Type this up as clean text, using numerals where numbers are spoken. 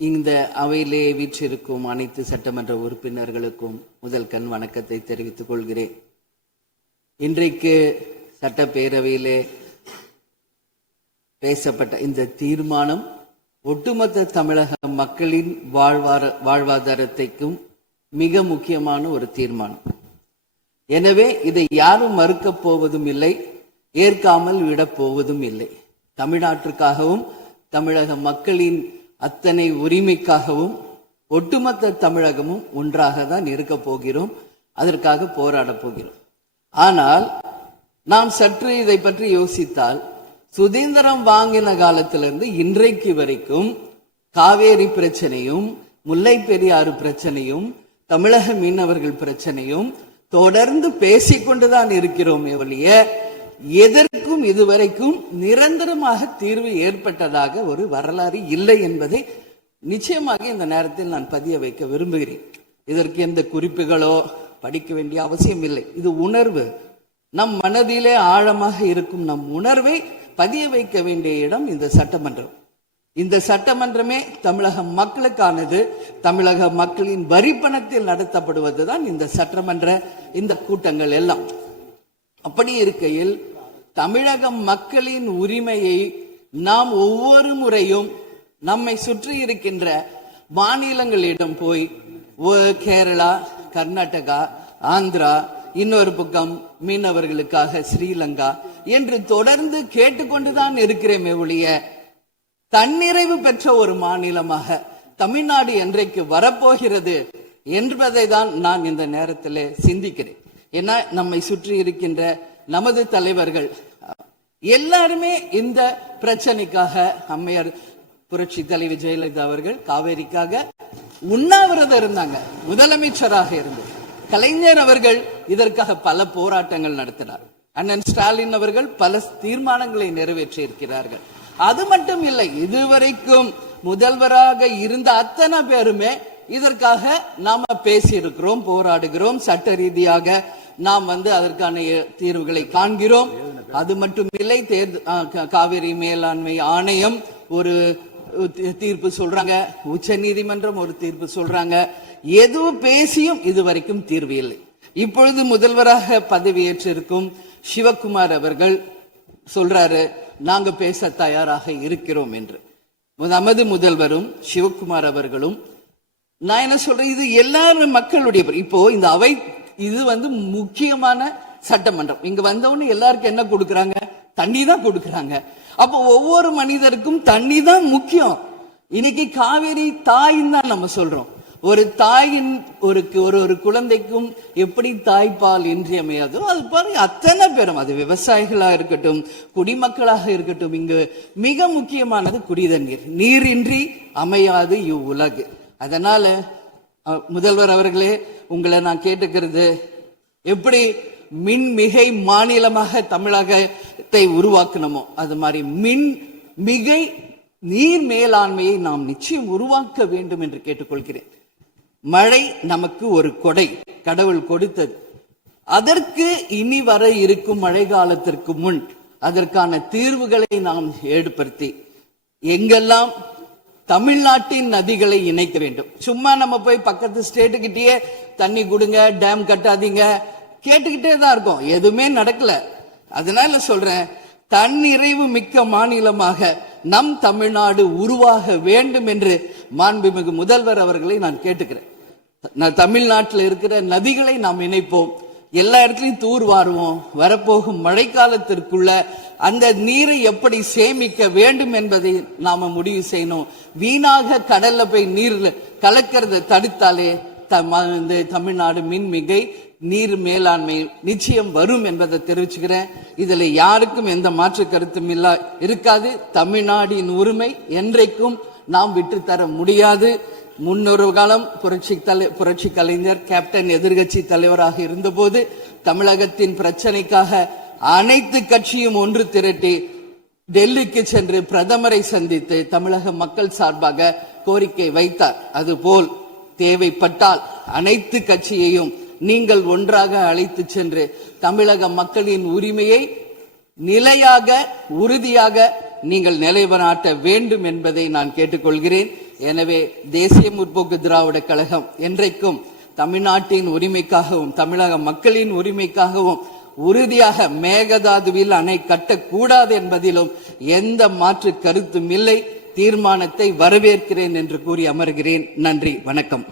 இந்த அவையிலே வீற்றிருக்கும் அனைத்து சட்டமன்ற உறுப்பினர்களுக்கும் முதல் கண் வணக்கத்தை தெரிவித்துக் கொள்கிறேன். இன்றைக்கு சட்டப்பேரவையிலே பேசப்பட்ட இந்த தீர்மானம் ஒட்டுமொத்த தமிழக மக்களின் வாழ்வாதாரத்தைக்கும் மிக முக்கியமான ஒரு தீர்மானம். எனவே இதை யாரும் மறுக்கப் போவதும் இல்லை, ஏற்காமல் விடப் போவதும் இல்லை. தமிழ்நாட்டிற்காகவும் தமிழக மக்களின் அத்தனை உரிமைக்காகவும் ஒட்டுமொத்த தமிழகமும் ஒன்றாக தான் இருக்க போகிறோம், அதற்காக போராட போகிறோம். ஆனால் நாம் சற்று இதை பற்றி யோசித்தால், சுதந்திரம் வாங்கின காலத்திலிருந்து இன்றைக்கு வரைக்கும் காவேரி பிரச்சனையும் முல்லை பெரியாறு பிரச்சனையும் தமிழக மீனவர்கள் பிரச்சனையும் தொடர்ந்து பேசிக்கொண்டுதான் இருக்கிறோம். ஒழிய எதற்கும் இதுவரைக்கும் நிரந்தரமாக தீர்வு ஏற்பட்டதாக ஒரு வரலாறு இல்லை என்பதை நிச்சயமாக இந்த நேரத்தில் நான் பதிய வைக்க விரும்புகிறேன். இதற்கு எந்த குறிப்புகளோ படிக்க வேண்டிய அவசியம் இல்லை. இது உணர்வு, நம் மனதிலே ஆழமாக இருக்கும் நம் உணர்வை பதிய வைக்க வேண்டிய இடம் இந்த சட்டமன்றம். இந்த சட்டமன்றமே தமிழக மக்களுக்கானது. தமிழக மக்களின் வரி பணத்தில் நடத்தப்படுவதுதான் இந்த சட்டமன்ற இந்த கூட்டங்கள் எல்லாம். அப்படி இருக்கையில் தமிழக மக்களின் உரிமையை நாம் ஒவ்வொரு முறையும் நம்மை சுற்றி இருக்கின்ற மாநிலங்களிடம் போய் கேரளா, கர்நாடகா, ஆந்திரா, இன்னொரு பக்கம் மீனவர்களுக்காக ஸ்ரீலங்கா என்று தொடர்ந்து கேட்டுக்கொண்டுதான் இருக்கிறேன். ஒழிய தன்னிறைவு பெற்ற ஒரு மாநிலமாக தமிழ்நாடு என்றைக்கு வரப்போகிறது என்பதை தான் நான் இந்த நேரத்தில் சிந்திக்கிறேன். ஏன்னா நம்மை சுற்றி இருக்கின்ற நமது தலைவர்கள் எல்லாருமே இந்த பிரச்சனைக்காக, அம்மையார் புரட்சி தலைவி ஜெயலலிதா அவர்கள் காவேரிக்காக உண்ணாவிரதம் இருந்தாங்க, முதலமைச்சராக இருந்து. கலைஞர் அவர்கள் இதற்காக பல போராட்டங்கள் நடத்தினார். அண்ணன் ஸ்டாலின் அவர்கள் பல தீர்மானங்களை நிறைவேற்றி இருக்கிறார்கள். அது மட்டும் இல்லை, இதுவரைக்கும் முதல்வராக இருந்த அத்தனை பேருமே இதற்காக நாம பேசி இருக்கிறோம், போராடுகிறோம், சட்ட ரீதியாக நாம் அதற்கான தீர்வுகளை காண்கிறோம். அது மட்டும் இல்லை, காவிரி மேலாண்மை ஆணையம் ஒரு தீர்ப்பு சொல்றாங்க, உச்ச நீதிமன்றம் ஒரு தீர்ப்பு சொல்றாங்க. எதுவும் பேசியும் இதுவரைக்கும் தீர்வு இல்லை. இப்பொழுது முதல்வராக பதவியேற்றிருக்கும் சிவகுமார் அவர்கள் சொல்றாரு, நாங்க பேச தயாராக இருக்கிறோம் என்று. நமது முதல்வரும் சிவகுமார் அவர்களும், நான் என்ன சொல்றேன், இது எல்லாரும் மக்களுடைய, இப்போ இந்த அவை இது முக்கியமான சட்டமன்றம். இங்க வந்தவொன்னு எல்லாருக்கும் என்ன கொடுக்கறாங்க? தண்ணி தான் கொடுக்கறாங்க. அப்போ ஒவ்வொரு மனிதருக்கும் தண்ணி தான் முக்கியம். இன்னைக்கு காவேரி தாயின்னு தான் நம்ம சொல்றோம். ஒரு தாயின் ஒரு குழந்தைக்கும் எப்படி தாய்ப்பால் இன்றியமையாதோ அது பாருங்க, அத்தனை பேரும், அது விவசாயிகளா இருக்கட்டும், குடிமக்களாக இருக்கட்டும், இங்கு மிக முக்கியமானது குடிதண்ணீர். நீரின்றி அமையாது இவ்வுலகு. அதனால முதல்வர் அவர்களே, உங்களை நான் கேட்டுக்கிறது, எப்படி மின்மிகை மாநிலமாக தமிழகத்தை உருவாக்கணுமோ அது மாதிரி மின்மிகை நீர் மேலாண்மையை நாம் நிச்சயம் உருவாக்க வேண்டும் என்று கேட்டுக்கொள்கிறேன். மழை நமக்கு ஒரு கொடை, கடவுள் கொடுத்தது. அதற்கு இனி வர இருக்கும் மழை காலத்திற்கு முன் அதற்கான தீர்வுகளை நாம் ஏற்படுத்தி எங்கெல்லாம் தமிழ்நாட்டின் நதிகளை இணைக்க வேண்டும். சும்மா நம்ம போய் பக்கத்து ஸ்டேட்டுக்கிட்டே தண்ணி கொடுங்க, டேம் கட்டாதீங்க கேட்டுக்கிட்டே தான் இருக்கோம், எதுவுமே நடக்கல. அதனால சொல்றேன், தன்னிறைவு மிக்க மாநிலமாக நம் தமிழ்நாடு உருவாக வேண்டும் என்று மாண்புமிகு முதல்வர் அவர்களை நான் கேட்டுக்கிறேன். தமிழ்நாட்டில் இருக்கிற நதிகளை நாம் இணைப்போம், எல்லா இடத்துலையும் தூர்வாருவோம். வரப்போகும் மழைக்காலத்திற்குள்ள அந்த நீரை எப்படி சேமிக்க வேண்டும் என்பதை நாம முடிவு செய்யணும். வீணாக கடல்ல போய் நீர் கலக்கிறத தடுத்தாலே தமிழ்நாடு மின்மிகை நீர் மேலாண்மை நிச்சயம் வரும் என்பதை தெரிவிச்சுக்கிறேன். இதுல யாருக்கும் எந்த மாற்று கருத்தும் இருக்காது. தமிழ்நாடின் உரிமை என்றைக்கும் நாம் விட்டு தர முடியாது. முன்னொரு காலம் புரட்சி கலைஞர் கேப்டன் எதிர்கட்சி தலைவராக இருந்தபோது தமிழகத்தின் பிரச்சனைக்காக அனைத்து கட்சியும் ஒன்று திரட்டி டெல்லிக்கு சென்று பிரதமரை சந்தித்து தமிழக மக்கள் சார்பாக கோரிக்கை வைத்தார். அதுபோல் தேவைப்பட்டால் அனைத்து கட்சியையும் நீங்கள் ஒன்றாக அழைத்து சென்று தமிழக மக்களின் உரிமையை நிலையாக உறுதியாக நீங்கள் நிலைநாட்ட வேண்டும் என்பதை நான் கேட்டுக்கொள்கிறேன். எனவே தேசிய முற்போக்கு திராவிட கழகம் என்றைக்கும் தமிழ்நாட்டின் உரிமைக்காகவும் தமிழக மக்களின் உரிமைக்காகவும் உறுதியாக மேகதாதுவில் அணை கட்டக்கூடாது என்பதிலும் எந்த மாற்று கருத்தும் இல்லை. தீர்மானத்தை வரவேற்கிறேன் என்று கூறி அமர்கிறேன். நன்றி, வணக்கம்.